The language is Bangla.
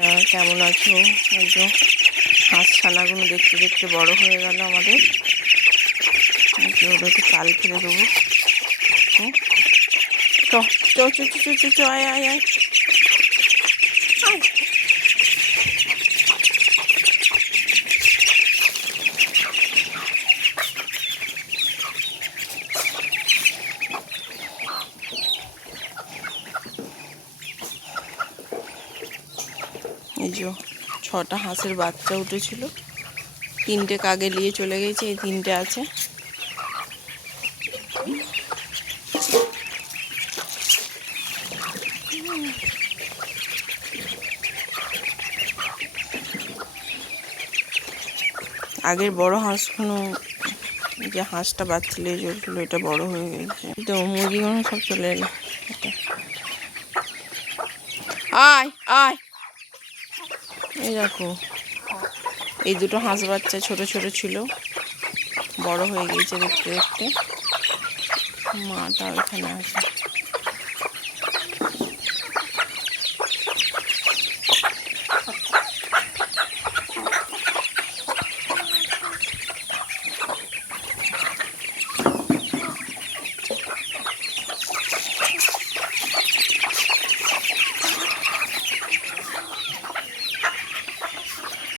কেমন আছো? এই যে হাঁস ছানাগুলো দেখতে দেখতে বড় হয়ে গেল আমাদের। ওদেরকে চাল ফেলে দেবো। চ চ চ চ চ চ আয় আয় আয়। এই যে 6টা হাঁসের বাচ্চা উঠেছিল, 3টে কাগে নিয়ে চলে গেছে, এই 3টে আছে। আগের বড় হাঁসগুলো, যে হাঁসটা বাচ্চা নিয়ে চলছিল, এটা বড় হয়ে গেছে। তো মুরগিগুলো সব চলে এলো। আয় আয়, এই দেখো এই দুটো হাঁস বাচ্চা ছোট ছোট ছিল, বড় হয়ে গিয়েছে দেখতে দেখতে। মাটা ওখানে আছে।